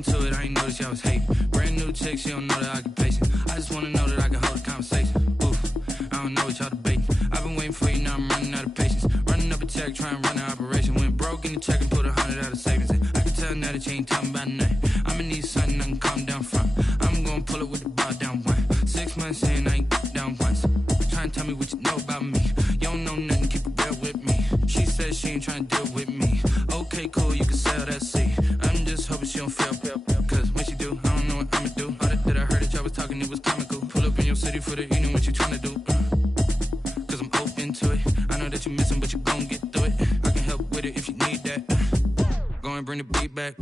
into it, I ain't noticed y'all was hating. Brand new chick, she don't know the occupation. I just wanna know that I can hold a conversation. Oof, I don't know what y'all debating. I've been waiting for you, now I'm running out of patience. Running up a check, trying to run an operation. Went broke in the check and put 100 out of savings in. I can tell now that you ain't talking about nothing. I'ma need something I can calm down from. I'm gonna pull it with the bar down one. 6 months in, I ain't down once. Trying to tell me what you know about me. You don't know nothing, keep it real with me. She said she ain't trying to deal with me. Okay, cool, you can sell that seat. I'm just hoping she don't feel. Cause when she do, I don't know what I'ma do. All that I heard that y'all was talking, it was comical. Pull up in your city for the evening, what you trying to do? Cause I'm open to it. I know that you missing, but you gon' get through it. I can help with it if you need that. Go and bring the beat back.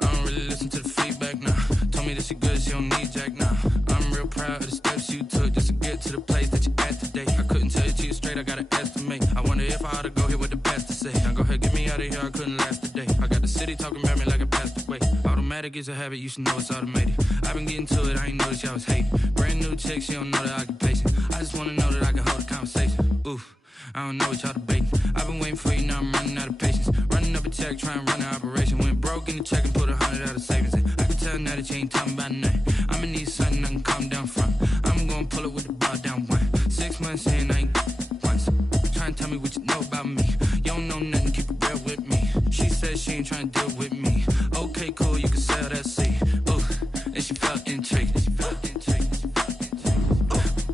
I don't really listen to the feedback, nah. Told me that she good, she don't need Jack, nah. I'm real proud of the steps you took just to get to the place that you at today. I couldn't tell you to you straight, I gotta estimate. I wonder if I ought to go here with the best to say. Now go ahead, get me out of here, I couldn't last today. I got the city talking about me like I passed away. Automatic is a habit, you should know it's automated. I've been getting to it, I ain't noticed y'all was hating. Brand new chick, she don't know the occupation. I just wanna know that I can hold a conversation. Oof, I don't know what y'all debating. I've been waiting for you, now I'm running out of patience. Running up a check, trying to run an operation. Went broke in the check and put 100 out of savings in. I can tell now that you ain't talking about nothing. I'ma need something I can calm down from. I'm gonna pull it with the bar down one. 6 months in, I ain't once. Trying to tell me what you know about me. You don't know nothing, keep it real with me. She said she ain't trying to deal with me. Okay, cool, you can sell that seat. Ooh, and she felt intrigued.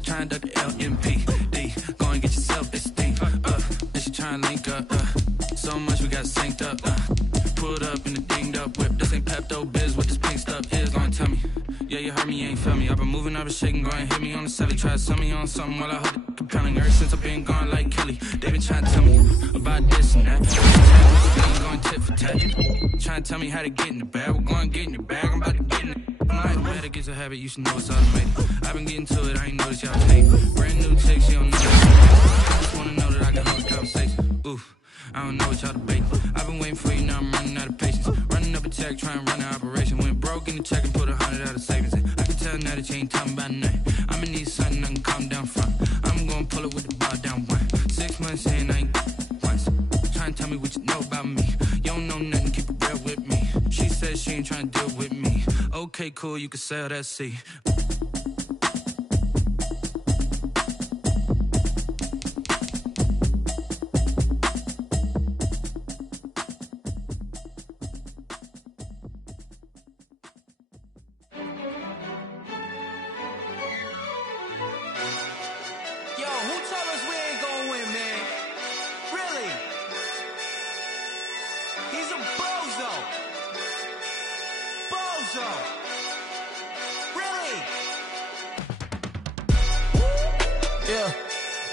Trying to duck the LMP. Go and get yourself esteem. And she trying to link up. So much we got synced up. Pulled up in the dinged up whip. This ain't Pepto-Biz, what this pink stuff is. Long tell me. Yeah, you heard me, you ain't feel me. I've been moving, I've been shaking, go and hit me on the celly. Try to sell me on something while I hold it compelling. Ever since I've been gone like Kelly, they been trying to tell me about this and that. Ain't going tit for tat. Trying to tell me how to get in the bag. We're going to get in the bag, I'm about to get in it. Automatic is a habit, you should know it's automated. I've been getting to it, I ain't noticed y'all hate. Brand new chick, she don't know. I just wanna know that I can hold a conversation. Oof, I don't know what y'all debating. I've been waiting for you, now I'm running out of patience. Running up a check, trying to run an operation. Went broke in the check and put 100 out of savings in. I can tell now that you ain't talking about nothing. I'ma need something I can calm down from. I'm gonna pull it with the bar down one. 6 months in, I ain't once. Trying to tell me what you know about me. You don't know nothing, keep it real with me. She said she ain't trying to deal with me. Okay, cool, you can sell that seat.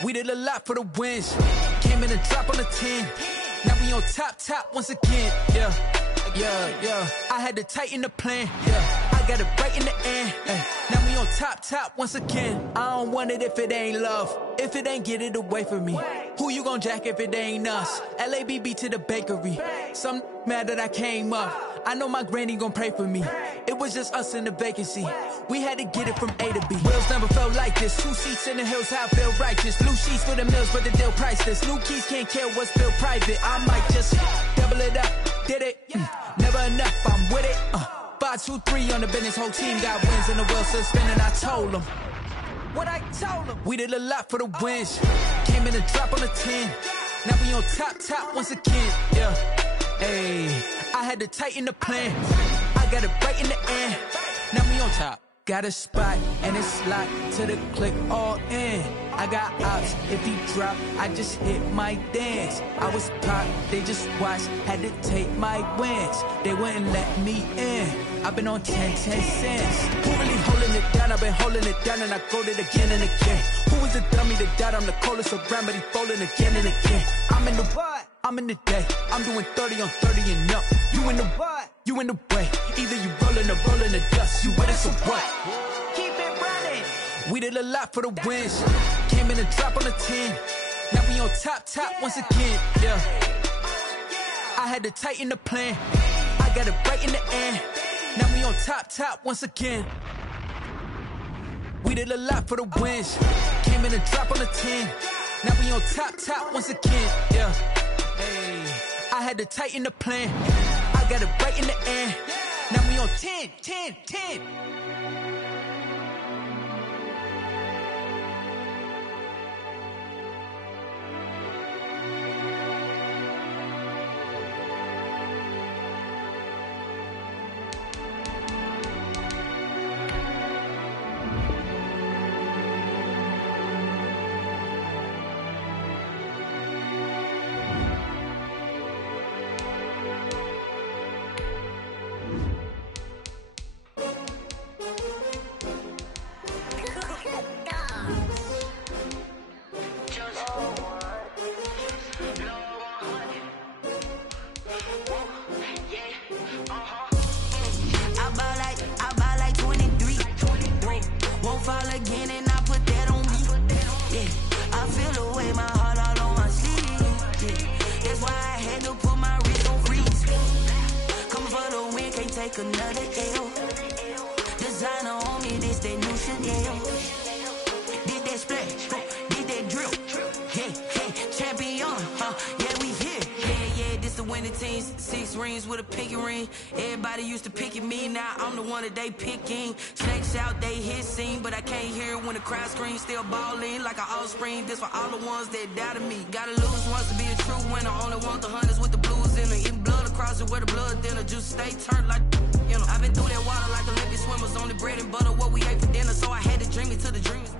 We did a lot for the wins. Came in and drop on the 10. Now we on top once again. Yeah. I had to tighten the plan. Yeah. I got it right in the end. Now we on top once again. I don't want it if it ain't love. If it ain't, get it away from me. Who you gon' jack if it ain't us? LABB to the bakery. Some mad that I came up. I know my granny gon' pray for me. It was just us in the vacancy. We had to get it from A to B. Wheels never felt like this. 2 seats in the hills, how I feel righteous. Blue sheets for the mills, but the deal priceless. New keys can't kill what's still private. I might just double it up. Did it? Never enough, I'm with it. 5, 2, 3 on the business. Whole team got wins and the wheels still spinning. I told them what I told them. We did a lot for the wins. Came in and drop on the 10. Now we on top once again. Yeah. Hey, I had to tighten the plan. I got it right in the end. Now we on top. Got a spot and it's locked to the click all in. I got ops, if he drop, I just hit my dance. I was pop, they just watched, had to take my wins. They wouldn't let me in. I've been on 10 cents. Who really holding it down? I've been holding it down and I go it again and again. Who was the dummy that died? I'm the coldest around, but he folding again and again. I'm in the what? I'm in the day. I'm doing 30 on 30 and up. You in the what? You in the way. Either you rolling or rolling the dust. You with us or what? Keep it running. We did a lot for the wins. Came in and drop on the 10. Now we on top once again. Yeah. I had to tighten the plan. I got it right in the end. Now we on top once again. We did a lot for the wins. Came in and drop on the 10. Now we on top once again. Yeah. Hey, I had to tighten the plan. I got it right in the end. Now we on 10, 10, 10. Another L. Designer on me, this that new Chanel. Did that splash, did that drill. Yeah, champion, yeah, we here. Yeah, this the winning team. 6 rings with a pinky ring. Everybody used to picking me, now I'm the one that they picking. Snakes out, they hissing, but I can't hear when the crowd screams. Still balling like an offspring. This for all the ones that doubted me. Gotta lose once to be a true winner. Only want the hunters with the blues in it. Eating blood across it where the blood dinner. Juice stay turned like, you know. I've been through that water like Olympic swimmers. Only bread and butter what we ate for dinner. So I had to dream it till the dreams.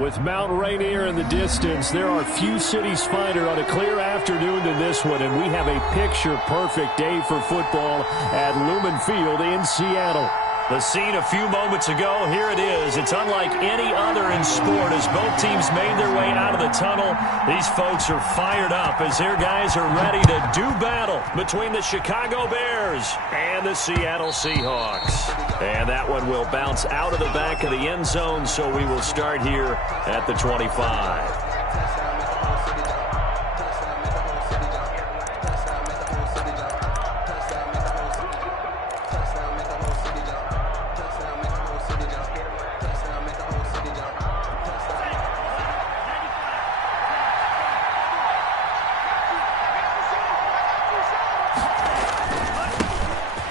With Mount Rainier in the distance, there are few cities finer on a clear afternoon than this one, and we have a picture-perfect day for football at Lumen Field in Seattle. The scene a few moments ago, here it is. It's unlike any other in sport as both teams made their way out of the tunnel. These folks are fired up as their guys are ready to do battle between the Chicago Bears and the Seattle Seahawks. And that one will bounce out of the back of the end zone, so we will start here at the 25.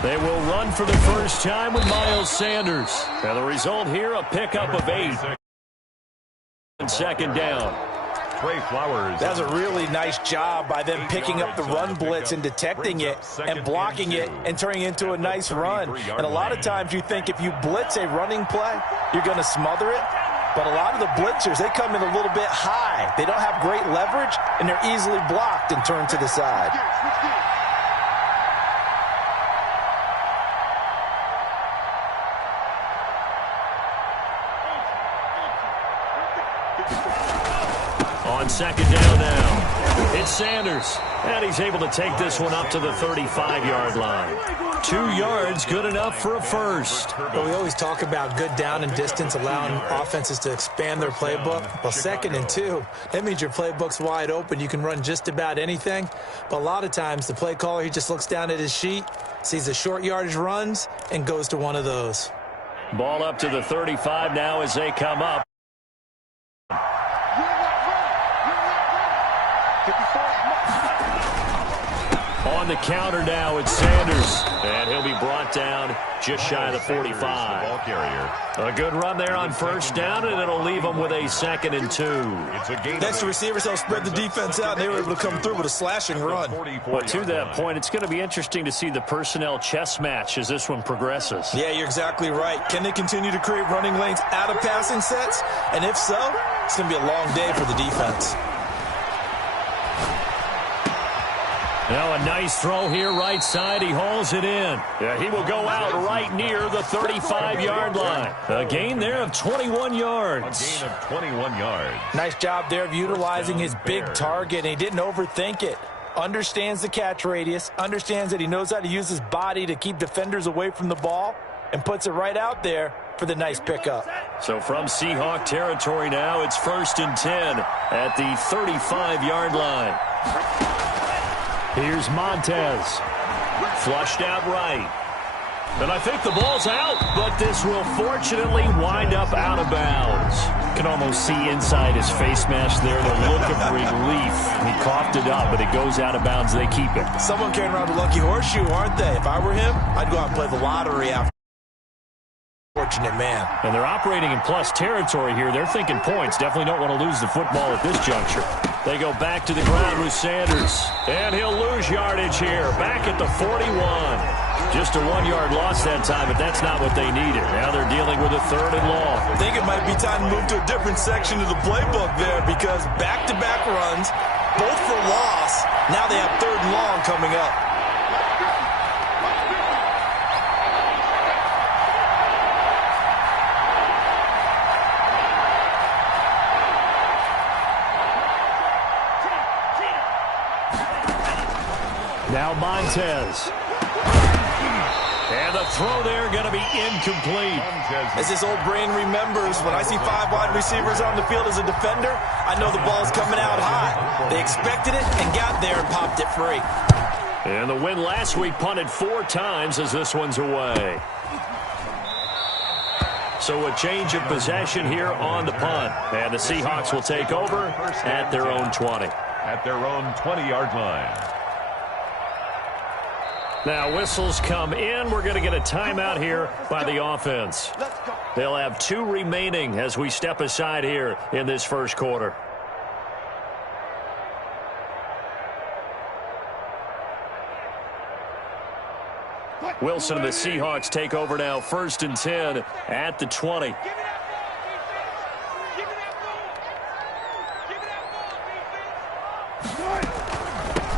They will run for the first time with Miles Sanders. And the result here, a pickup of 8. And second down. Trey Flowers. That's a really nice job by them picking up the run blitz and detecting it and blocking it and turning it into a nice run. And a lot of times you think if you blitz a running play, you're going to smother it. But a lot of the blitzers, they come in a little bit high. They don't have great leverage, and they're easily blocked and turned to the side. On second down now, it's Sanders, and he's able to take this one up to the 35-yard line. 2 yards, good enough for a first. Well, we always talk about good down and distance, allowing offenses to expand their playbook. Well, 2nd and 2, that means your playbook's wide open. You can run just about anything. But a lot of times, the play caller, he just looks down at his sheet, sees the short yardage runs, and goes to one of those. Ball up to the 35 now as they come up. On the counter now, it's Sanders, and he'll be brought down just shy of the 45. Ball carrier. A good run there on first down, and it'll leave them with a 2nd and 2. Next, the receivers helped spread the defense out, and they were able to come through with a slashing run. Well, to that point, it's going to be interesting to see the personnel chess match as this one progresses. Yeah, you're exactly right. Can they continue to create running lanes out of passing sets? And if so, it's going to be a long day for the defense. Now a nice throw here right side. He hauls it in. Yeah, he will go out right near the 35-yard line. A gain there of 21 yards. A gain of 21 yards. Nice job there of utilizing his big target, and he didn't overthink it. Understands the catch radius, understands that he knows how to use his body to keep defenders away from the ball, and puts it right out there for the nice pickup. So from Seahawk territory now, it's 1st and 10 at the 35-yard line. Here's Montez. Flushed out right. And I think the ball's out, but this will fortunately wind up out of bounds. You can almost see inside his face mask there the look of relief. He coughed it up, but it goes out of bounds. They keep it. Someone carrying around a lucky horseshoe, aren't they? If I were him, I'd go out and play the lottery after. Fortunate man. And they're operating in plus territory here. They're thinking points. Definitely don't want to lose the football at this juncture. They go back to the ground with Sanders. And he'll lose yardage here. Back at the 41. Just a 1-yard loss that time, but that's not what they needed. Now they're dealing with a 3rd and long. I think it might be time to move to a different section of the playbook there because back-to-back runs, both for loss. Now they have 3rd and long coming up. Now Montez. And the throw there going to be incomplete. As his old brain remembers, when I see 5 wide receivers on the field as a defender, I know the ball's coming out high. They expected it and got there and popped it free. And the win last week punted 4 times as this one's away. So a change of possession here on the punt. And the Seahawks will take over at their own 20. At their own 20-yard line. Now whistles come in. We're going to get a timeout here by the offense. They'll have 2 remaining as we step aside here in this first quarter. Wilson and the Seahawks take over now, 1st and 10 at the 20.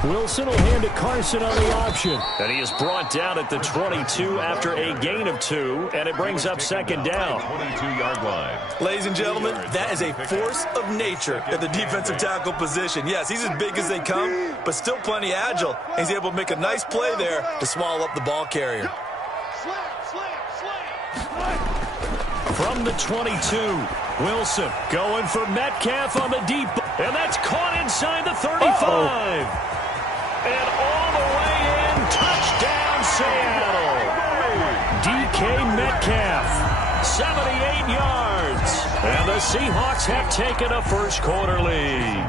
Wilson will hand to Carson on the option. And he is brought down at the 22 after a gain of 2, and it brings up 2nd down. 22-yard line. Ladies and gentlemen, that is a force of nature at the defensive tackle position. Yes, he's as big as they come, but still plenty agile. He's able to make a nice play there to swallow up the ball carrier. From the 22, Wilson going for Metcalf on the deep, and that's caught inside the 35. And all the way in, touchdown Seattle. DK Metcalf, 78 yards. And the Seahawks have taken a first quarter lead.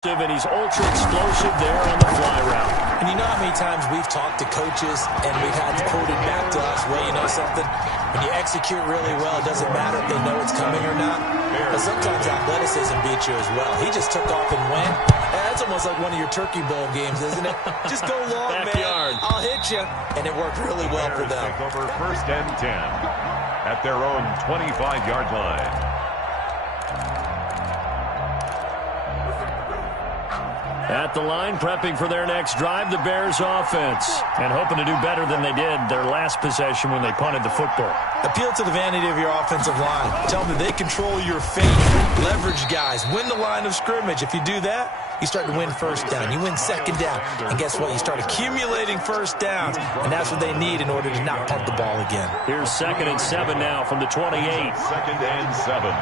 And he's ultra explosive there on the fly route. And you know how many times we've talked to coaches and we've had to quote it back to us, well, you know something? When you execute really well, it doesn't matter if they know it's coming or not. But sometimes athleticism beats you as well. He just took off and went. That's almost like one of your Turkey Bowl games, isn't it? Just go long, Backyard. Man. I'll hit you. And it worked really well for them. Take over 1st and 10 at their own 25-yard line. At the line, prepping for their next drive, the Bears offense. And hoping to do better than they did their last possession when they punted the football. Appeal to the vanity of your offensive line. Tell them that they control your fate. Leverage guys. Win the line of scrimmage. If you do that, you start to win 1st down. You win 2nd down. And guess what? You start accumulating 1st downs. And that's what they need in order to not punt the ball again. Here's 2nd and 7 now from the 28. 2nd and 7.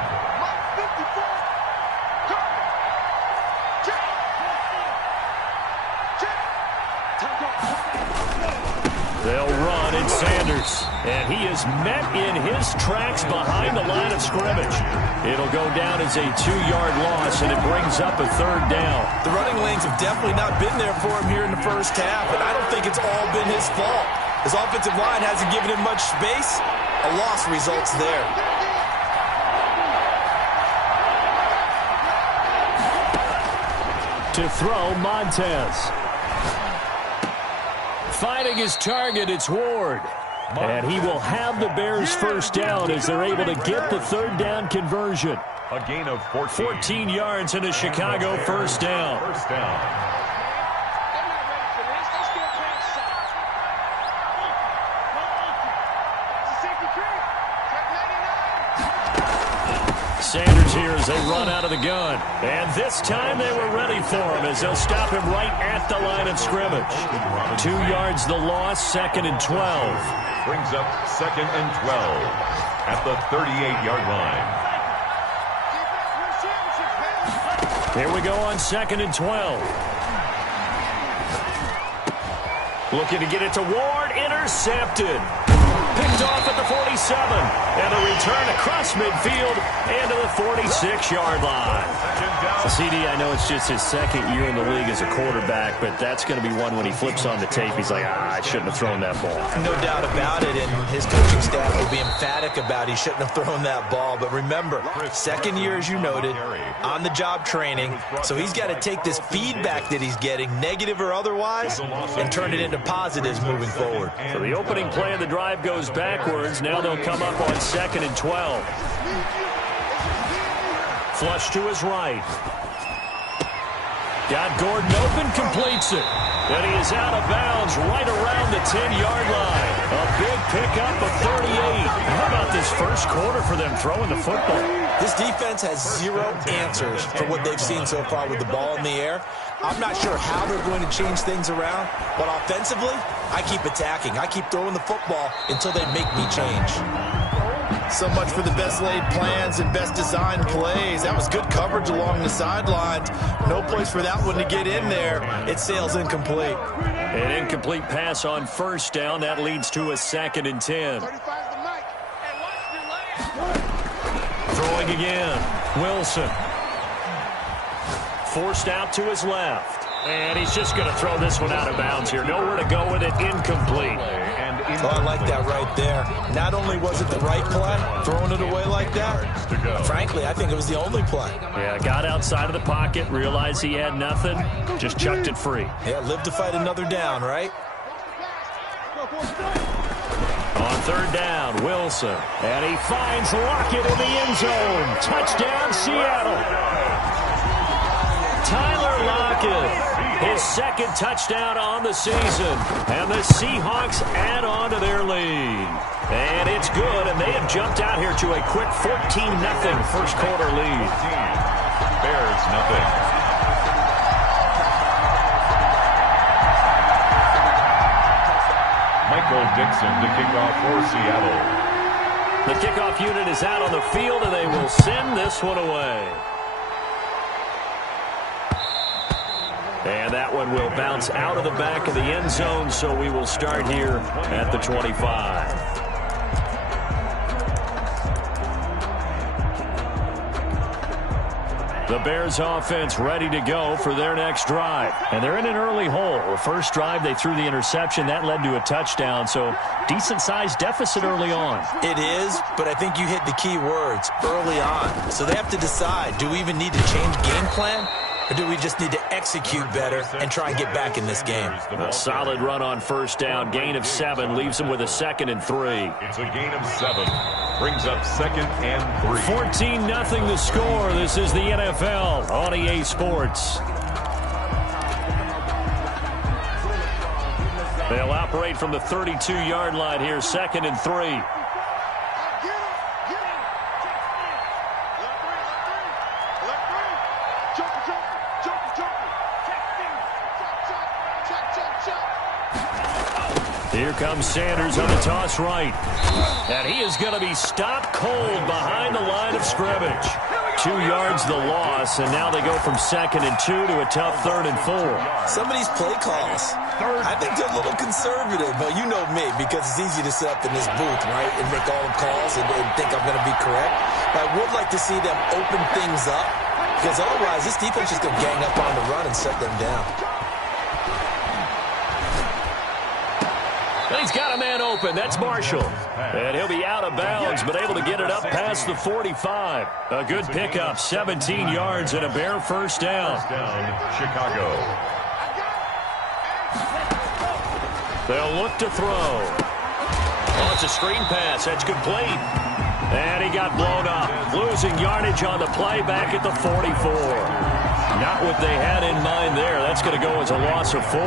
They'll run, it's Sanders. And he is met in his tracks behind the line of scrimmage. It'll go down as a 2-yard loss, and it brings up a 3rd down. The running lanes have definitely not been there for him here in the first half, and I don't think it's all been his fault. His offensive line hasn't given him much space. A loss results there. To throw, Montez. Finding his target, it's Ward. And he will have the Bears 1st down as they're able to get the 3rd down conversion. A gain of 14. 14 yards and a Chicago 1st down. 1st down. Sanders here as they run out of the gun. And this time they were ready for him as they'll stop him right at the line of scrimmage. 2 yards the loss, 2nd and 12. Brings up 2nd and 12 at the 38-yard line. Here we go on 2nd and 12. Looking to get it to Ward. Intercepted. Picked off at the 47. And a return across midfield into the 46-yard line. CD, I know it's just his second year in the league as a quarterback, but that's going to be one when he flips on the tape. He's like, I shouldn't have thrown that ball. No doubt about it, and his coaching staff will be emphatic about he shouldn't have thrown that ball. But remember, second year, as you noted, on-the-job training, so he's got to take this feedback that he's getting, negative or otherwise, and turn it into positives moving forward. So the opening play of the drive goes backwards. Now they'll come up on 2nd and 12. Flush to his right. Got Gordon open, completes it. And he is out of bounds right around the 10-yard line. A big pickup of 38. How about this first quarter for them throwing the football? This defense has zero answers for what they've seen so far with the ball in the air. I'm not sure how they're going to change things around, but offensively, I keep attacking. I keep throwing the football until they make me change. So much for the best laid plans and best designed plays. That was good coverage along the sidelines. No place for that one to get in there. It sails incomplete. An incomplete pass on first down. That leads to a 2nd and 10. Throwing again. Wilson. Forced out to his left. And he's just going to throw this one out of bounds here. Nowhere to go with it. Incomplete. Oh, I like that right there. Not only was it the right play, throwing it away like that, frankly, I think it was the only play. Yeah, got outside of the pocket, realized he had nothing, just chucked it free. Yeah, live to fight another down, right? On 3rd down, Wilson. And he finds Lockett in the end zone. Touchdown, Seattle. Tyler Lockett. His 2nd touchdown on the season. And the Seahawks add on to their lead. And it's good, and they have jumped out here to a quick 14-0 first quarter lead. Bears nothing. Michael Dixon to kick off for Seattle. The kickoff unit is out on the field, and they will send this one away. And that one will bounce out of the back of the end zone, so we will start here at the 25. The Bears offense ready to go for their next drive. And they're in an early hole. The first drive, they threw the interception. That led to a touchdown, so decent-sized deficit early on. It is, but I think you hit the key words, early on. So they have to decide, do we even need to change game plan? Or do we just need to execute better and try and get back in this game? A solid run on first down. Gain of 7 leaves them with a 2nd and 3. It's a gain of 7. Brings up 2nd and 3. 14-0 the score. This is the NFL on EA Sports. They'll operate from the 32-yard line here. 2nd and 3. Here comes Sanders on the toss right. And he is going to be stopped cold behind the line of scrimmage. 2 yards the loss, and now they go from 2nd and 2 to a tough 3rd and 4. Some of these play calls, I think they're a little conservative. But you know me, because it's easy to sit up in this booth, right, and make all the calls and think I'm going to be correct. But I would like to see them open things up, because otherwise this defense is going to gang up on the run and shut them down. And he's got a man open. That's Marshall. And he'll be out of bounds, but able to get it up past the 45. A good pickup, 17 yards and a Bear first down. Chicago. They'll look to throw. Oh, it's a screen pass. That's complete. And he got blown up. Losing yardage on the play back at the 44. Not what they had in mind there. That's going to go as a loss of 4.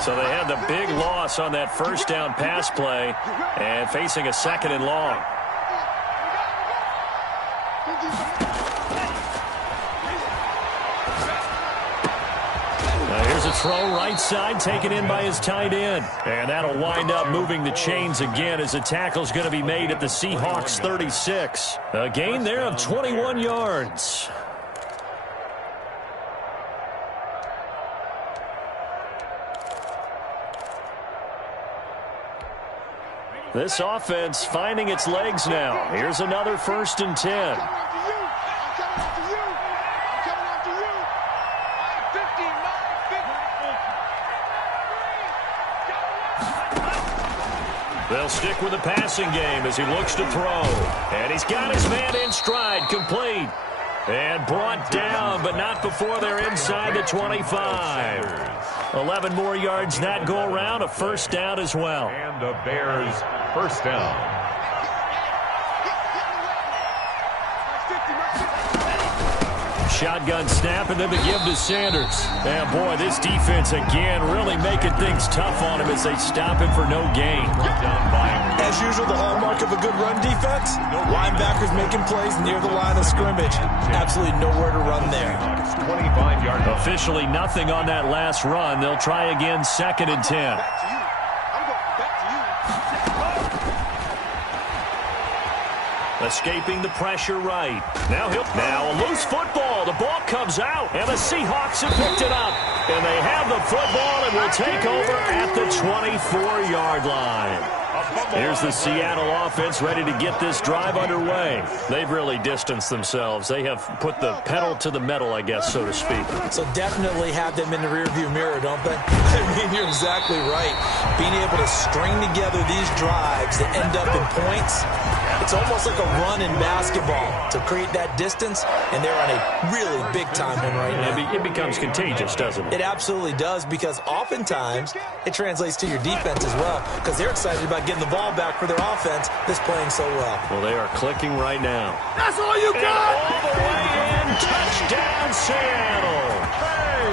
So they had the big loss on that first down pass play and facing a 2nd and long. Now here's a throw right side taken in by his tight end. And that'll wind up moving the chains again as the tackle's going to be made at the Seahawks 36. A gain there of 21 yards. This offense finding its legs now. Here's another 1st and 10. They'll stick with the passing game as he looks to throw. And he's got his man in stride, complete. And brought down, but not before they're inside the 25. 11 more yards that go around, a 1st down as well. And the Bears 1st down. Shotgun snap, and then the give to Sanders. And, boy, this defense, again, really making things tough on him as they stop him for no gain. As usual, the hallmark of a good run defense, linebackers making plays near the line of scrimmage. Absolutely nowhere to run there. 25-yard. Officially nothing on that last run. They'll try again, 2nd and 10. Escaping the pressure right. Now a loose football. The ball comes out, and the Seahawks have picked it up. And they have the football and will take over at the 24-yard line. Here's the Seattle offense ready to get this drive underway. They've really distanced themselves. They have put the pedal to the metal, I guess, so to speak. So definitely have them in the rearview mirror, don't they? I mean, you're exactly right. Being able to string together these drives that end up in points, it's almost like a run in basketball to create that distance, and they're on a really big-time one right now. It becomes contagious, doesn't it? It absolutely does, because oftentimes it translates to your defense as well, because they're excited about getting the ball back for their offense that's playing so well. Well, they are clicking right now. That's all you got! And all the way in, touchdown Seattle.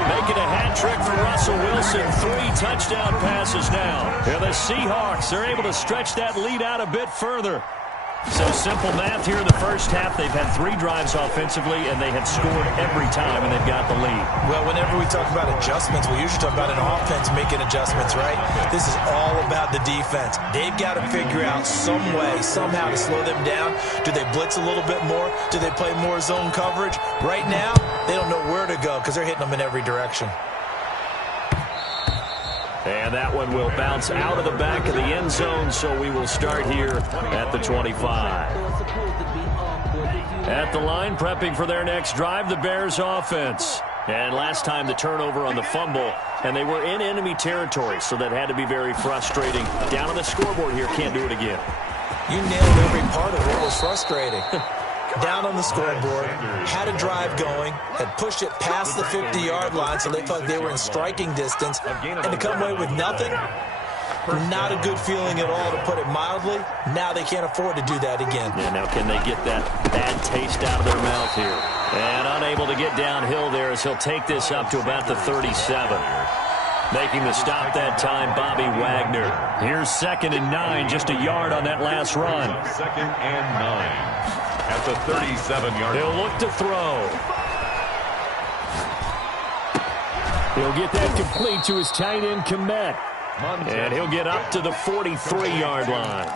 Making a hat trick for Russell Wilson. 3 touchdown passes now. And the Seahawks are able to stretch that lead out a bit further. So simple math here in the first half. They've had 3 drives offensively, and they have scored every time, and they've got the lead. Well, whenever we talk about adjustments, we usually talk about an offense making adjustments, right? This is all about the defense. They've got to figure out some way, somehow to slow them down. Do they blitz a little bit more? Do they play more zone coverage? Right now, they don't know where to go because they're hitting them in every direction. And that one will bounce out of the back of the end zone, so we will start here at the 25. At the line, prepping for their next drive, the Bears offense. And last time the turnover on the fumble, and they were in enemy territory, so that had to be very frustrating. Down on the scoreboard here, can't do it again. You nailed every part of what was frustrating. Down on the scoreboard, had a drive going, had pushed it past the 50-yard line, so they felt they were in striking distance, and to come away with nothing, not a good feeling at all, to put it mildly. Now they can't afford to do that again. Yeah, now can they get that bad taste out of their mouth here? And unable to get downhill there as he'll take this up to about the 37. Making the stop that time, Bobby Wagner. Here's 2nd and 9, just a yard on that last run. 2nd and 9. At the 37-yard line. He'll look to throw. He'll get that complete to his tight end, Komet. And he'll get up to the 43-yard line.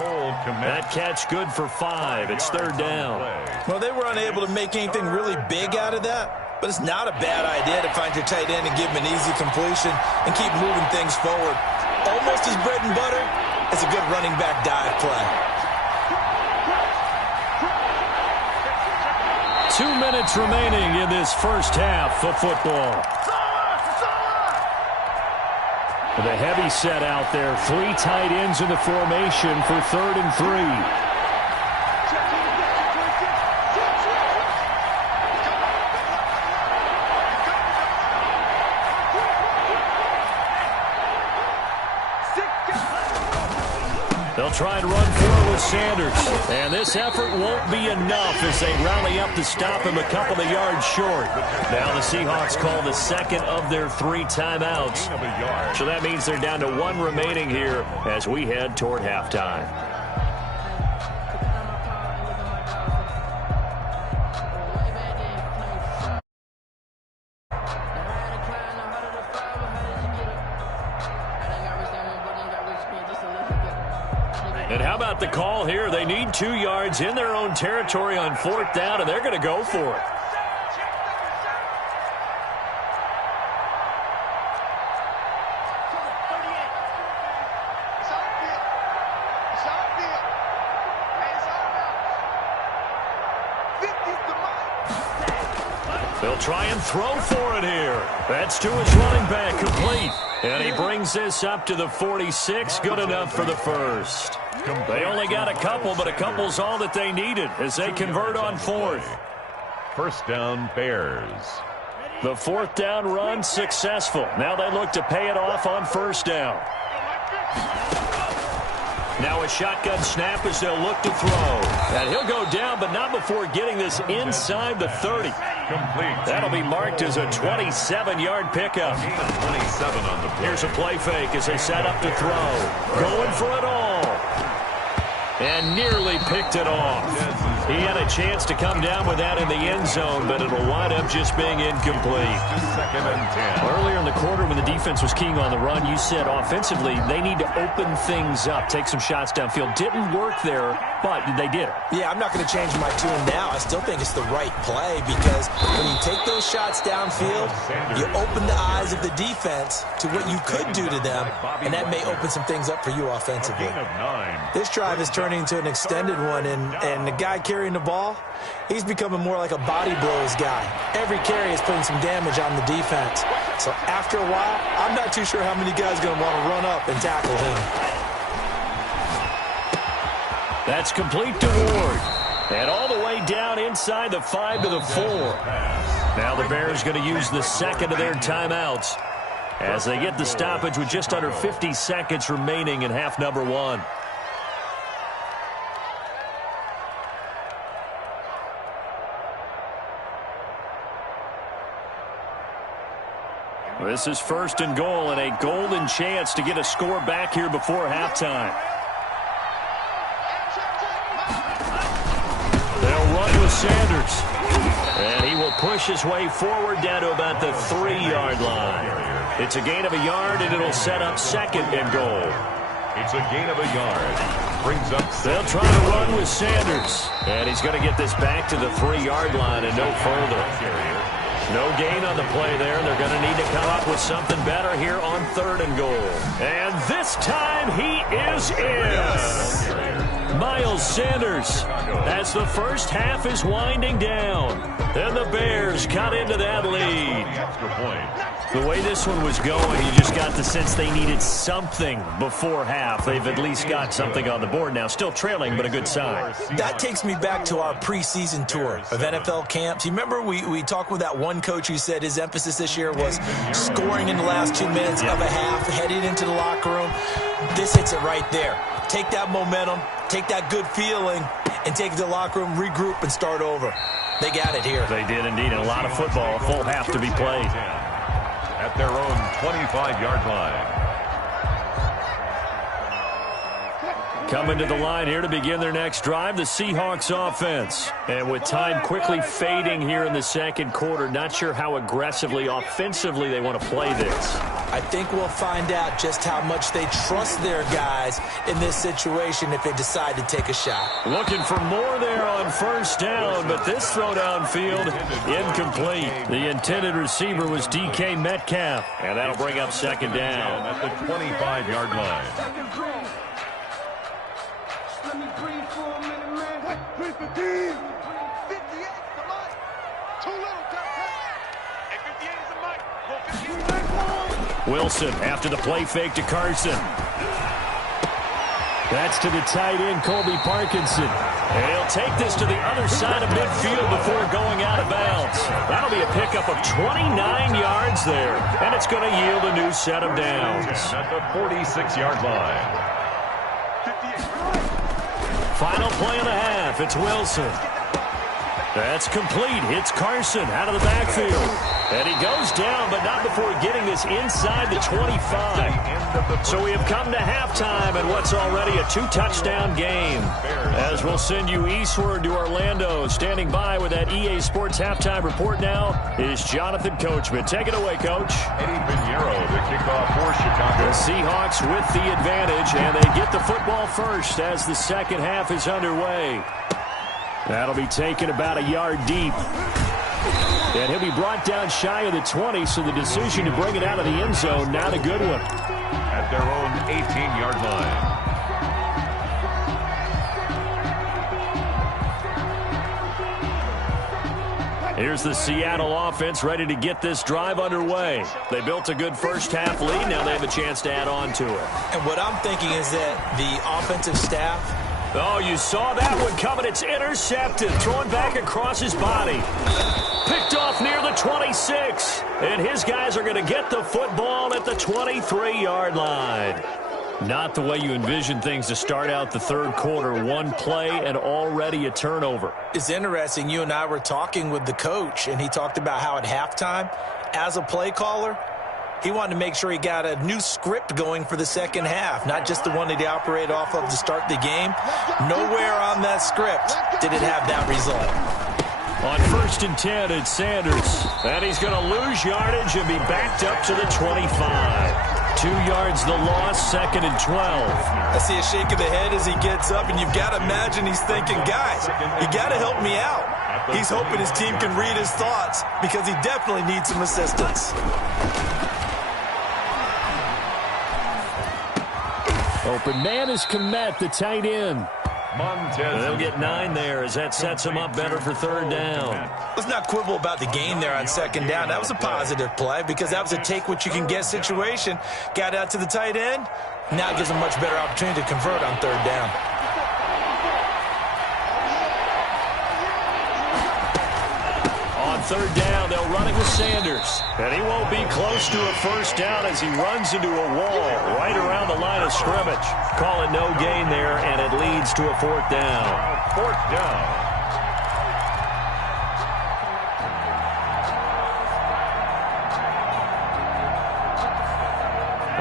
That catch good for 5. It's 3rd down. Well, they were unable to make anything really big out of that, but it's not a bad idea to find your tight end and give him an easy completion and keep moving things forward. Almost as bread and butter as a good running back dive play. 2 minutes remaining in this first half of football. The heavy set out there. 3 tight ends in the formation for 3rd and 3. They'll try and run forward with Sanders. And this effort won't be enough as they rally up to stop him a couple of yards short. Now the Seahawks call the 2nd of their 3 timeouts. So that means they're down to 1 remaining here as we head toward halftime. And how about the call here? They need 2 yards in their own territory on 4th down, and they're going to go for it. They'll try and throw for it here. That's to his running back, complete. And he brings this up to the 46, good enough for the first. They only got a couple, but a couple's all that they needed as they convert on fourth. First down, Bears. The fourth down run successful. Now they look to pay it off on first down. Now a shotgun snap as they'll look to throw. And he'll go down, but not before getting this inside the 30. Complete. That'll be marked as a 27-yard pickup. 27 on the play. Here's a play fake as they set up to throw. Going for it all. And nearly picked it off. He had a chance to come down with that in the end zone, but it'll wind up just being incomplete. Second and 10. Earlier in the quarter when the defense was keying on the run, you said offensively they need to open things up, take some shots downfield. Didn't work there, but they did it. Yeah, I'm not going to change my tune now. I still think it's the right play because when you take those shots downfield, you open the eyes of the defense to what you could do to them, and that may open some things up for you offensively. This drive is turning into an extended one, and the guy carrying the ball, he's becoming more like a body blows guy. Every carry is putting some damage on the defense. So after a while, I'm not too sure how many guys are going to want to run up and tackle him. That's complete to Ward. And all the way down inside the 5 to the 4. Now the Bears going to use the second of their timeouts as they get the stoppage with just under 50 seconds remaining in half number 1. This is first and goal and a golden chance to get a score back here before halftime. They'll run with Sanders. And he will push his way forward down to about the 3-yard line. It's a gain of a yard, and it'll set up second and goal. It's a gain of a yard. Brings up. They'll try to run with Sanders. And he's going to get this back to the 3-yard line and no further. No gain on the play there. They're going to need to come up with something better here on third and goal. And this time he is in. Miles Sanders, as the first half is winding down. And the Bears cut into that lead. The way this one was going, you just got the sense they needed something before half. They've at least got something on the board now. Still trailing, but a good sign. That takes me back to our preseason tour of NFL camps. You remember we talked with that one coach who said his emphasis this year was scoring in the last 2 minutes of a half, heading into the locker room. This hits it right there. Take that momentum, take that good feeling, and take it to the locker room, regroup, and start over. They got it here. They did indeed, and a lot of football, a full half to be played. At their own 25-yard line. Coming to the line here to begin their next drive, the Seahawks offense. And with time quickly fading here in the second quarter, not sure how aggressively, offensively they want to play this. I think we'll find out just how much they trust their guys in this situation if they decide to take a shot. Looking for more there on first down, but this throw downfield incomplete. The intended receiver was DK Metcalf, and that'll bring up second down. At the 25-yard line. Wilson after the play fake to Carson. That's to the tight end, Colby Parkinson. And he'll take this to the other side of midfield before going out of bounds. That'll be a pickup of 29 yards there. And it's going to yield a new set of downs. At the 46-yard line. Final play of the half. It's Wilson. That's complete. Hits Carson out of the backfield. And he goes down, but not before getting this inside the 25. So we have come to halftime and what's already a 2-touchdown game. As we'll send you eastward to Orlando. Standing by with that EA Sports halftime report now is Jonathan Coachman. Take it away, Coach. Eddie Pinheiro, the kickoff for Chicago. The Seahawks with the advantage, and they get the football first as the second half is underway. That'll be taken about a yard deep. And he'll be brought down shy of the 20, so the decision to bring it out of the end zone, not a good one. At their own 18-yard line. Here's the Seattle offense ready to get this drive underway. They built a good first-half lead. Now they have a chance to add on to it. And what I'm thinking is that the offensive staff... Oh, you saw that one coming. It's intercepted. Thrown back across his body. Picked off near the 26. And his guys are going to get the football at the 23-yard line. Not the way you envision things to start out the third quarter. One play and already a turnover. It's interesting. You and I were talking with the coach, and he talked about how at halftime, as a play caller, he wanted to make sure he got a new script going for the second half, not just the one that he operated off of to start the game. Nowhere on that script did it have that result. On 1st and 10, it's Sanders. And he's going to lose yardage and be backed up to the 25. 2 yards the loss, 2nd and 12. I see a shake of the head as he gets up, and you've got to imagine he's thinking, guys, you got to help me out. He's hoping his team can read his thoughts because he definitely needs some assistance. Open man is Kmet, the tight end. They'll get 9 there as that sets them up better for third down. Let's not quibble about the gain there on second down. That was a positive play because that was a take-what-you-can-get situation. Got out to the tight end. Now it gives them a much better opportunity to convert on third down. On third down, they'll run it with Sanders. And he won't be close to a first down as he runs into a wall right around the line of scrimmage. Call it no gain there, and it leads to a fourth down. Fourth down.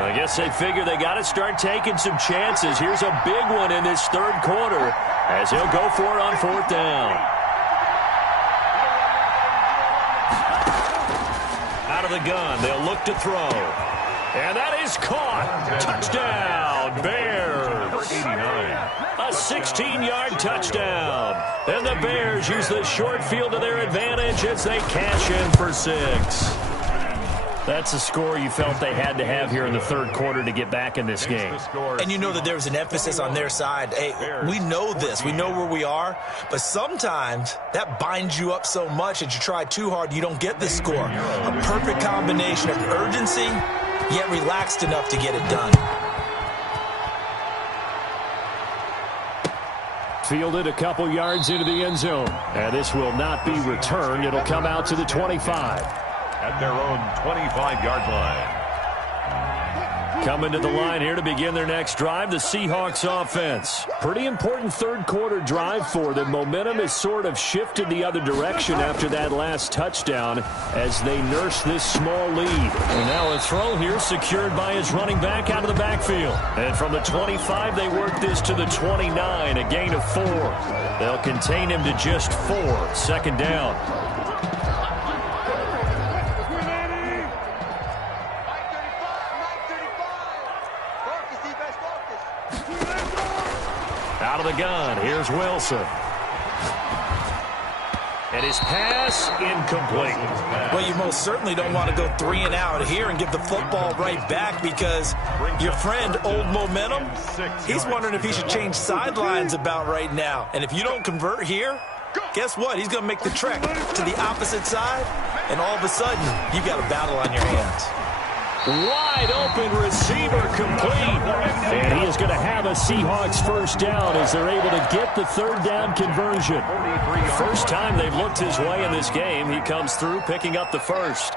I guess they figure they got to start taking some chances. Here's a big one in this third quarter as he'll go for it on fourth down. Out of the gun, they'll look to throw. And that is caught. Touchdown, Bears. 89. A 16-yard touchdown. And the Bears use the short field to their advantage as they cash in for 6. That's a score you felt they had to have here in the third quarter to get back in this game. And you know that there was an emphasis on their side. Hey, we know this. We know where we are. But sometimes that binds you up so much that you try too hard, you don't get the score. A perfect combination of urgency, yet relaxed enough to get it done. Fielded a couple yards into the end zone. And this will not be returned. It'll come out to the 25. At their own 25-yard line. Coming to the line here to begin their next drive, the Seahawks offense. Pretty important third quarter drive for them. Momentum has sort of shifted the other direction after that last touchdown as they nurse this small lead. And now a throw here secured by his running back out of the backfield. And from the 25, they work this to the 29, a gain of 4. They'll contain him to just 4, 2nd down. Out of the gun, here's Wilson. And his pass incomplete. Well, you most certainly don't want to go 3 and out here and give the football right back because your friend, Old Momentum, he's wondering if he should change sidelines about right now. And if you don't convert here, guess what? He's going to make the trek to the opposite side, and all of a sudden, you've got a battle on your hands. Wide open receiver complete. And he is going to have a Seahawks first down as they're able to get the third down conversion. First time they've looked his way in this game. He comes through picking up the first.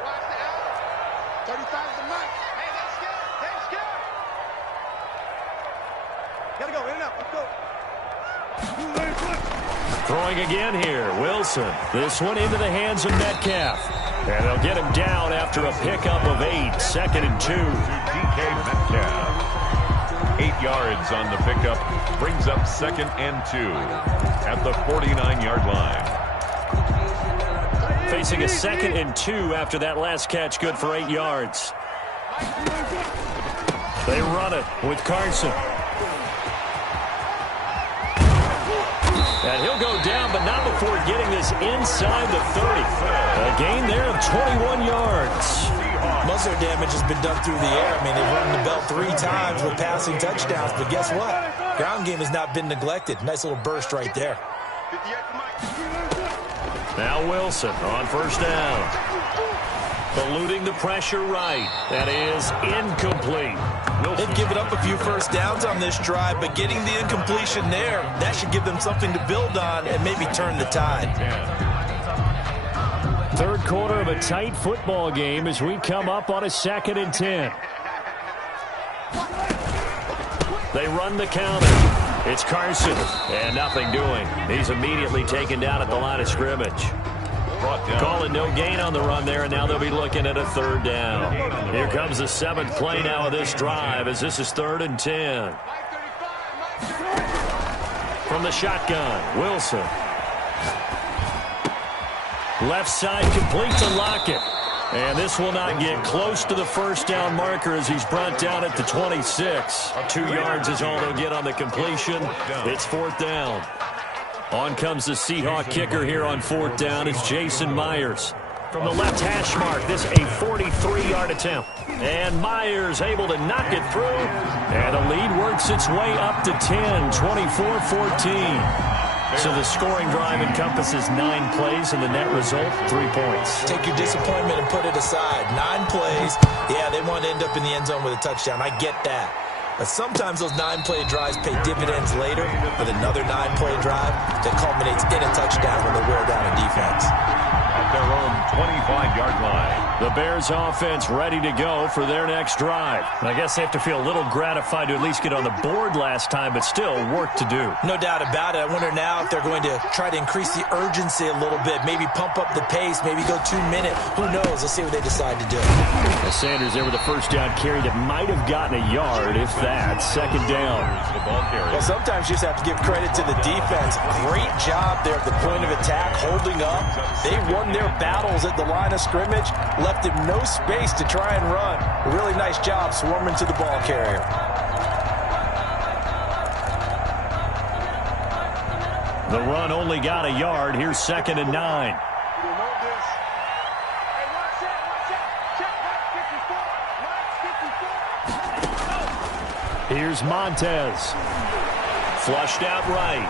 Throwing again here, Wilson. This one into the hands of Metcalf. And they'll get him down after a pickup of 8, 2nd and 2. DK Metcalf. 8 yards on the pickup. Brings up 2nd and 2 at the 49-yard line. Facing a 2nd and 2 after that last catch, good for 8 yards. They run it with Carson. And he'll go down, but not before getting this inside the 30. A gain there of 21 yards. Most of their damage has been done through the air. I mean, they've run the bell 3 times with passing touchdowns, but guess what? Ground game has not been neglected. Nice little burst right there. Now Wilson on first down. Eluding the pressure right. That is incomplete. They've given up a few first downs on this drive, but getting the incompletion there, that should give them something to build on and maybe turn the tide. Third quarter of a tight football game as we come up on a 2nd and 10. They run the counter. It's Carson, and nothing doing. He's immediately taken down at the line of scrimmage. Call it no gain on the run there, and now they'll be looking at a 3rd down. Here comes the 7th play now of this drive as this is 3rd and 10. From the shotgun, Wilson. Left side complete to Lockett. And this will not get close to the first down marker as he's brought down at the 26. 2 yards is all they'll get on the completion. It's 4th down. On comes the Seahawk kicker here on 4th down. It's Jason Myers. From the left hash mark, this a 43-yard attempt. And Myers able to knock it through. And the lead works its way up to 10, 24-14. So the scoring drive encompasses 9 plays, and the net result, 3 points. Take your disappointment and put it aside. 9 plays. Yeah, they want to end up in the end zone with a touchdown. I get that. But sometimes those 9-play drives pay dividends later with another 9-play drive that culminates in a touchdown when they wear down a defense. At their own 25-yard line. The Bears offense ready to go for their next drive. I guess they have to feel a little gratified to at least get on the board last time, but still work to do. No doubt about it. I wonder now if they're going to try to increase the urgency a little bit, maybe pump up the pace, maybe go 2-minute. Who knows? Let's see what they decide to do. Sanders there with a first down carry that might have gotten a yard, if that. 2nd down. Well, sometimes you just have to give credit to the defense. Great job there at the point of attack, holding up. They won their battles at the line of scrimmage, left him no space to try and run. A really nice job swarming to the ball carrier. The run only got a yard. Here's 2nd and 9. Here's Montez. Flushed out right.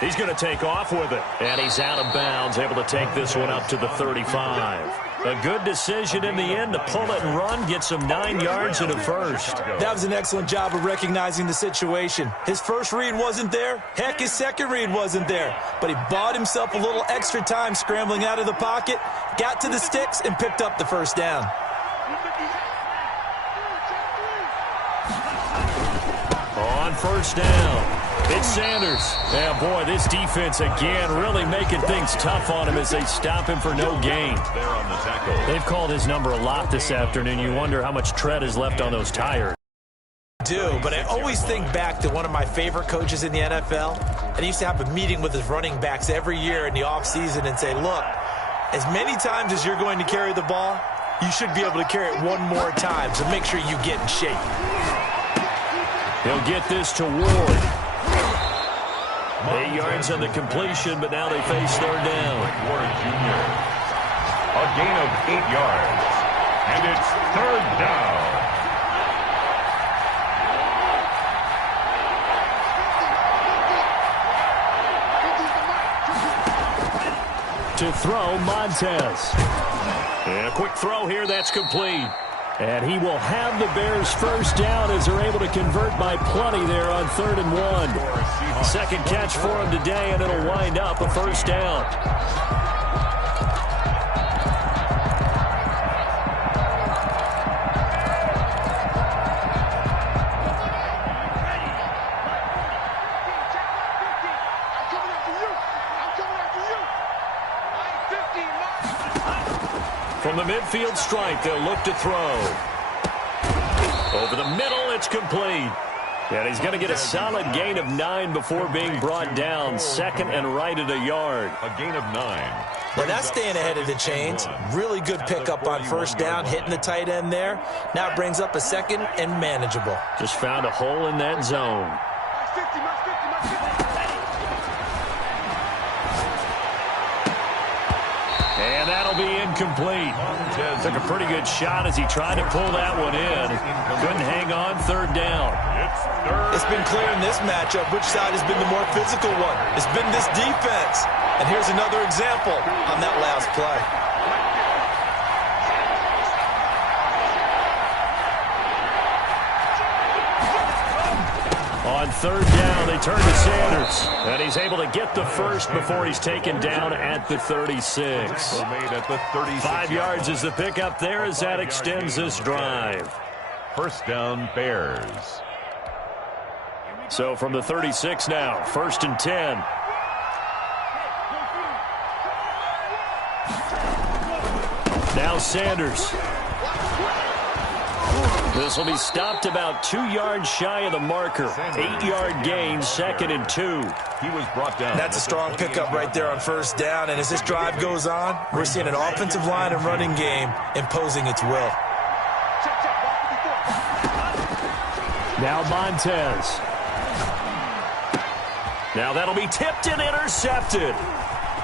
He's going to take off with it. And he's out of bounds, able to take this one up to the 35. A good decision in the end to pull it and run, get some 9 yards and a first. That was an excellent job of recognizing the situation. His first read wasn't there. Heck, his second read wasn't there. But he bought himself a little extra time scrambling out of the pocket, got to the sticks, and picked up the first down. On first down, it's Sanders. Yeah, boy, this defense again really making things tough on him as they stop him for no gain. They've called his number a lot this afternoon. You wonder how much tread is left on those tires. But I always think back to one of my favorite coaches in the NFL, and he used to have a meeting with his running backs every year in the offseason and say, look, as many times as you're going to carry the ball, you should be able to carry it one more time, so make sure you get in shape. He'll get this to Ward. 8 yards on the completion, but now they face 3rd down. Ward Jr. A gain of 8 yards. And it's 3rd down. To throw, Montez. And a quick throw here, that's complete. And he will have the Bears first down as they're able to convert by plenty there on 3rd and 1. Second catch for him today, and it'll wind up a first down. From the midfield stripe, they'll look to throw. Over the middle, it's complete. And he's going to get a solid gain of 9 before being brought down. 2nd and right at a yard. A gain of 9. Well, that's staying ahead of the chains. Really good pickup on first down, hitting the tight end there. Now it brings up a 2nd and manageable. Just found a hole in that zone. And that'll be incomplete. Took a pretty good shot as he tried to pull that one in. Couldn't hang on, 3rd down. It's been clear in this matchup which side has been the more physical one. It's been this defense. And here's another example on that last play. On third down, they turn to Sanders. And he's able to get the first before he's taken down at the 36. 5 yards is the pickup there as that extends this drive. First down, Bears. So from the 36 now, 1st and 10. Now Sanders. This will be stopped about 2 yards shy of the marker. 8-yard gain, 2nd and 2. He was brought down. That's a strong pickup right there on first down. And as this drive goes on, we're seeing an offensive line and running game imposing its will. Now Montez. Now that'll be tipped and intercepted.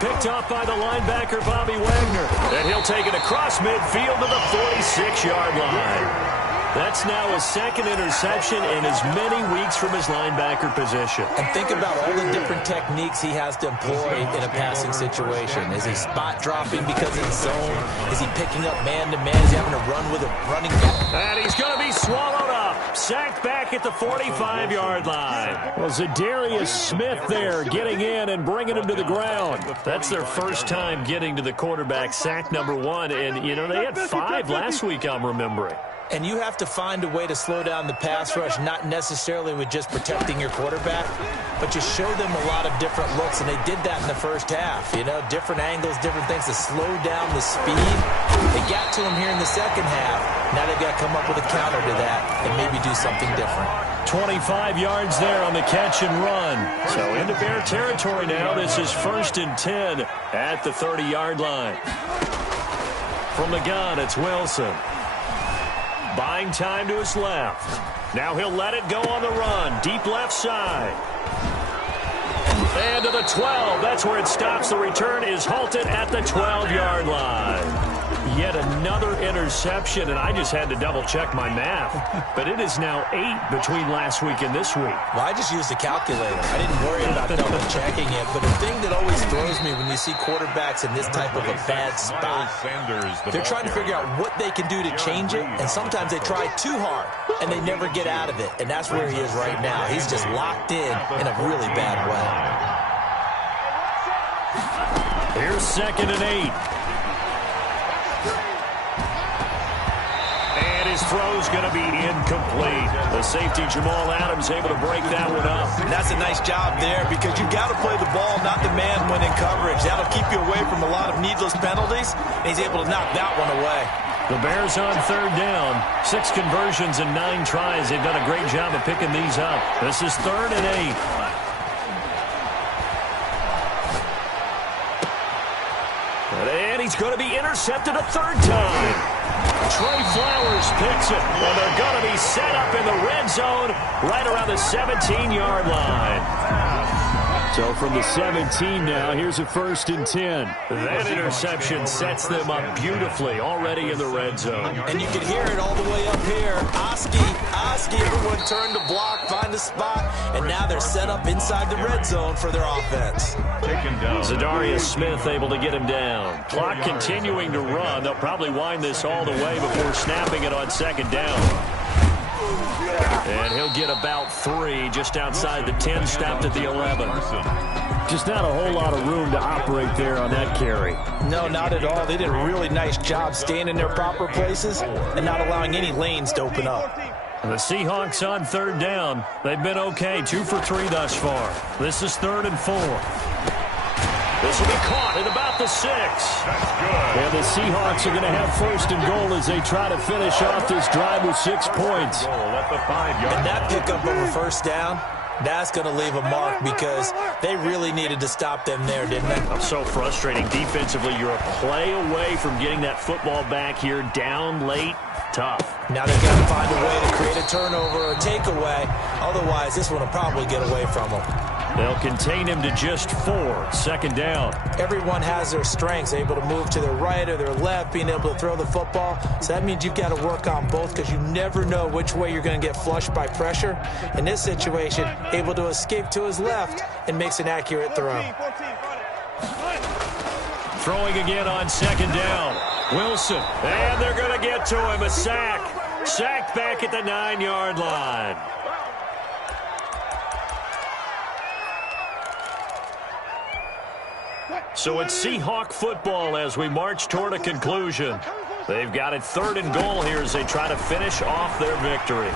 Picked off by the linebacker, Bobby Wagner. And he'll take it across midfield to the 46-yard line. That's now his 2nd interception in as many weeks from his linebacker position. And think about all the different techniques he has to employ in a passing situation. Is he spot dropping because it's zone? Is he picking up man-to-man? Is he having to run with a running back? And he's going to be swallowed up. Sacked back at the 45-yard line. Well, Zadarius Smith there getting in and bringing him to the ground. That's their first time getting to the quarterback, sack number 1. And, you know, they had 5 last week, I'm remembering. And you have to find a way to slow down the pass rush, not necessarily with just protecting your quarterback, but you show them a lot of different looks, and they did that in the first half. You know, different angles, different things to slow down the speed. They got to him here in the second half. Now they've got to come up with a counter to that and maybe do something different. 25 yards there on the catch and run. So into Bear territory now. This is 1st and 10 at the 30-yard line. From the gun, it's Wilson. Buying time to his left. Now he'll let it go on the run. Deep left side. And to the 12. That's where it stops. The return is halted at the 12-yard line. Yet another interception, and I just had to double-check my math. But it is now 8 between last week and this week. Well, I just used a calculator. I didn't worry about double-checking it. But the thing that always throws me when you see quarterbacks in this type of a bad spot, they're trying to figure out what they can do to change it, and sometimes they try too hard, and they never get out of it. And that's where he is right now. He's just locked in a really bad way. Here's 2nd and 8. His throw's going to be incomplete. The safety, Jamal Adams, able to break that one up. And that's a nice job there because you've got to play the ball, not the man when in coverage. That'll keep you away from a lot of needless penalties, and he's able to knock that one away. The Bears on third down. 6 conversions and 9 tries. They've done a great job of picking these up. This is 3rd and 8. And he's going to be intercepted a 3rd time. Trey Flowers picks it, and they're going to be set up in the red zone right around the 17-yard line. So from the 17 now, here's a 1st and 10. That interception sets them up beautifully already in the red zone. And you can hear it all the way up here. Oski, everyone turned to block, find a spot, and now they're set up inside the red zone for their offense. Zadarius Smith able to get him down. Clock continuing to run. They'll probably wind this all the way before snapping it on 2nd down. And he'll get about 3 just outside the 10, stopped at the 11. Just not a whole lot of room to operate there on that carry. No, not at all. They did a really nice job staying in their proper places and not allowing any lanes to open up. The Seahawks on 3rd down. They've been okay, 2 for 3 thus far. This is 3rd and 4. This will be caught at about the 6. And the Seahawks are going to have 1st and goal as they try to finish off this drive with 6 points. And that pickup of a 1st down, that's going to leave a mark because they really needed to stop them there, didn't they? It's so frustrating. Defensively, you're a play away from getting that football back here down late. Tough. Now they've got to find a way to create a turnover or a takeaway. Otherwise, this one will probably get away from them. They'll contain him to just 4. 2nd down. Everyone has their strengths, able to move to their right or their left, being able to throw the football. So that means you've got to work on both because you never know which way you're going to get flushed by pressure. In this situation, able to escape to his left and makes an accurate throw. Throwing again on second down. Wilson. And they're going to get to him. A sack. Sacked back at the 9-yard line. So it's Seahawk football as we march toward a conclusion. They've got it 3rd and goal here as they try to finish off their victory.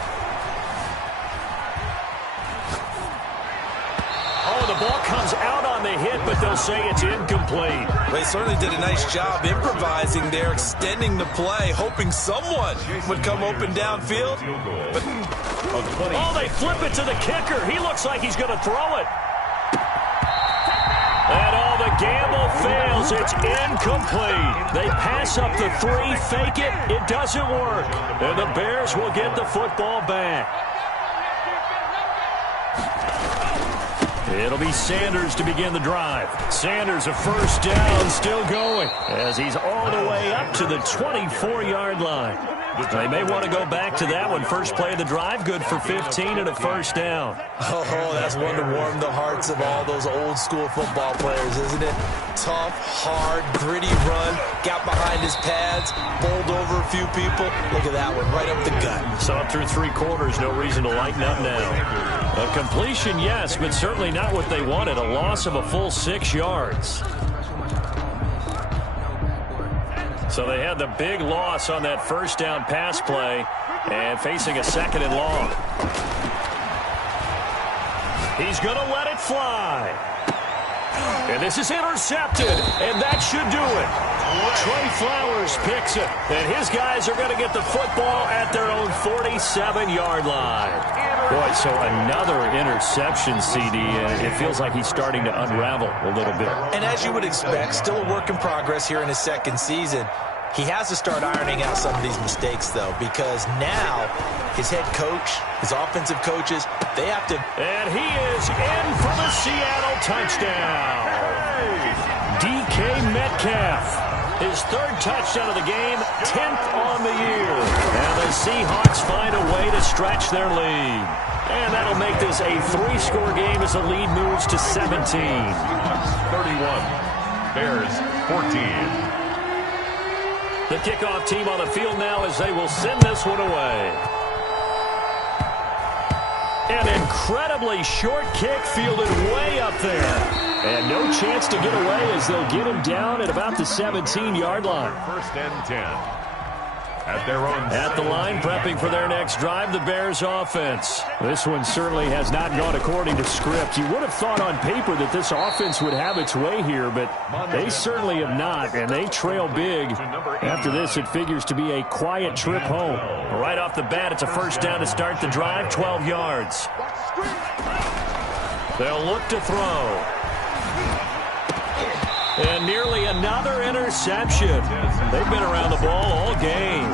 Oh, the ball comes out on the hit, but they'll say it's incomplete. They certainly did a nice job improvising there, extending the play, hoping someone would come open downfield. But oh, they flip it to the kicker. He looks like he's going to throw it. And all the gamble fails. It's incomplete. They pass up the 3, fake it. It doesn't work. And the Bears will get the football back. It'll be Sanders to begin the drive. Sanders, a first down, still going as he's all the way up to the 24-yard line. They may want to go back to that one. First play of the drive, good for 15 and a first down. Oh, that's one to warm the hearts of all those old-school football players, isn't it? Tough, hard, gritty run, got behind his pads, bowled over a few people. Look at that one, right up the gut. So up through 3 quarters, no reason to lighten up now. A completion, yes, but certainly not what they wanted. A loss of a full 6 yards. So they had the big loss on that first down pass play and facing a 2nd and long. He's going to let it fly. And this is intercepted, and that should do it. Trey Flowers picks it, and his guys are going to get the football at their own 47-yard line. Boy, so another interception, CD, and it feels like he's starting to unravel a little bit. And as you would expect, still a work in progress here in his 2nd season. He has to start ironing out some of these mistakes, though, because now his head coach, his offensive coaches, they have to... And he is in for the Seattle touchdown. DK Metcalf. His 3rd touchdown of the game, 10th on the year. And the Seahawks find a way to stretch their lead. And that'll make this a 3-score game as the lead moves to 17. 31. Bears 14. The kickoff team on the field now as they will send this one away. An incredibly short kick fielded way up there. And no chance to get away as they'll get him down at about the 17-yard line. 1st and 10. At their own at the line, prepping for their next drive, the Bears offense. This one certainly has not gone according to script. You would have thought on paper that this offense would have its way here, but they certainly have not, and they trail big. After this, it figures to be a quiet trip home. Right off the bat, it's a first down to start the drive, 12 yards. They'll look to throw. And nearly another interception. They've been around the ball all game.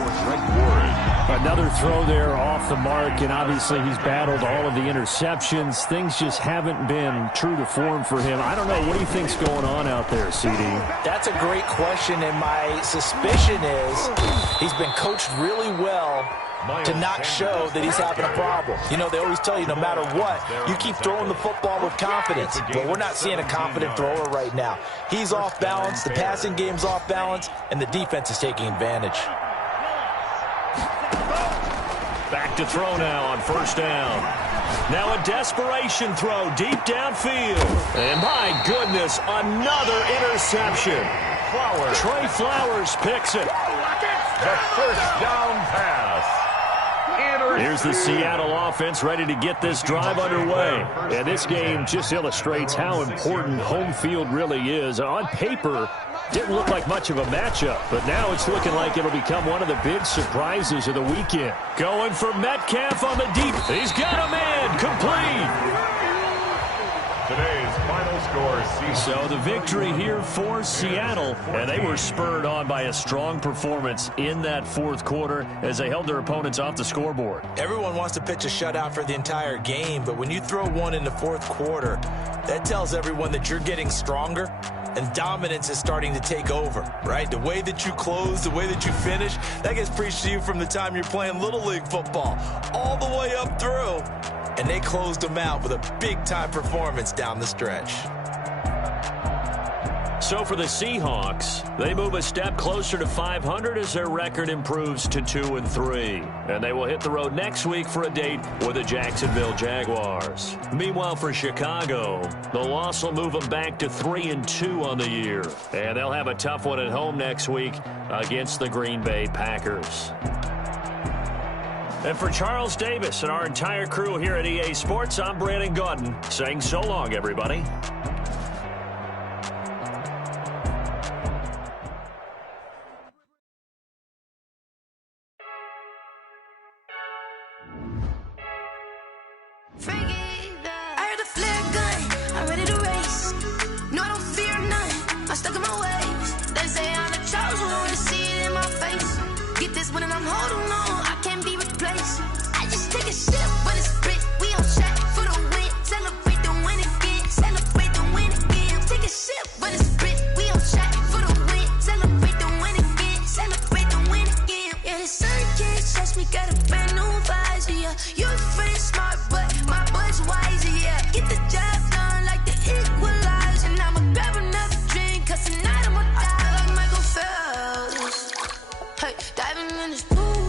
Another throw there off the mark, and obviously he's battled all of the interceptions. Things just haven't been true to form for him. I don't know. What do you think's going on out there, CD? That's a great question, and my suspicion is he's been coached really well to not show that he's having a problem. You know, they always tell you no matter what, you keep throwing the football with confidence. But we're not seeing a confident thrower right now. He's off balance, the passing game's off balance, and the defense is taking advantage. Back to throw now on first down. Now a desperation throw deep downfield. And my goodness, another interception. Trey Flowers picks it. The first down pass. Here's the Seattle offense ready to get this drive underway. And this game just illustrates how important home field really is. On paper, didn't look like much of a matchup, but now it's looking like it'll become one of the big surprises of the weekend. Going for Metcalf on the deep. He's got him in. Complete. Today's final score, So the victory here for Seattle, and they were spurred on by a strong performance in that 4th quarter as they held their opponents off the scoreboard. Everyone wants to pitch a shutout for the entire game, but when you throw one in the 4th quarter, that tells everyone that you're getting stronger and dominance is starting to take over, right? The way that you close, the way that you finish, that gets preached to you from the time you're playing Little League football all the way up through. And they closed them out with a big-time performance down the stretch. So for the Seahawks, they move a step closer to 500 as their record improves to 2-3. And they will hit the road next week for a date with the Jacksonville Jaguars. Meanwhile, for Chicago, the loss will move them back to 3-2 on the year. And they'll have a tough one at home next week against the Green Bay Packers. And for Charles Davis and our entire crew here at EA Sports, I'm Brandon Gaudin saying so long, everybody. Diving in this pool.